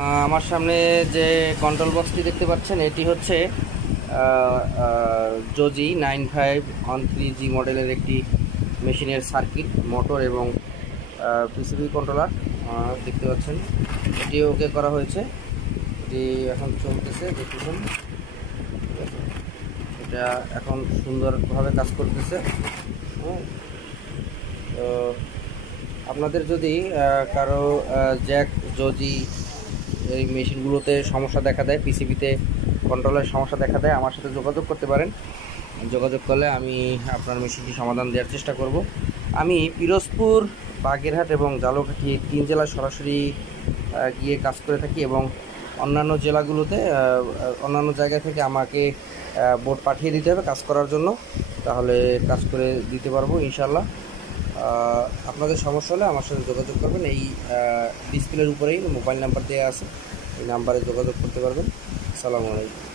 আমার সামনে যে কন্ট্রোল বক্সটি দেখতে পাচ্ছেন এটি হচ্ছে জোজি 9513G মডেলের একটি মেশিনের সার্কিট, মোটর এবং পিসিবি কন্ট্রোলার দেখতে পাচ্ছেন। এটি ওকে করা হয়েছে, এটি এখন চলতেছে, দেখতেছেন এটা এখন সুন্দরভাবে কাজ করতেছে। তো আপনাদের যদি কারো জ্যাক জোজি এই মেশিনগুলোতে সমস্যা দেখা দেয়, পিসিবিতে কন্ট্রোলের সমস্যা দেখা দেয়, আমার সাথে যোগাযোগ করতে পারেন। যোগাযোগ করলে আমি আপনার মেশিনটি সমাধান দেওয়ার চেষ্টা করব। আমি পিরোজপুর, বাগেরহাট এবং ঝালকাঠি 3 জেলায় সরাসরি গিয়ে কাজ করে থাকি এবং অন্যান্য জেলাগুলোতে অন্যান্য জায়গা থেকে আমাকে বোর্ড পাঠিয়ে দিতে হবে কাজ করার জন্য, তাহলে কাজ করে দিতে পারবো ইনশাল্লাহ। আপনাদের সমস্যা হলে আমার সাথে যোগাযোগ করবেন। এই ডিসপ্লের উপরেই মোবাইল নাম্বার দেওয়া আছে, এই নাম্বারে যোগাযোগ করতে পারবেন। আসসালামু আলাইকুম।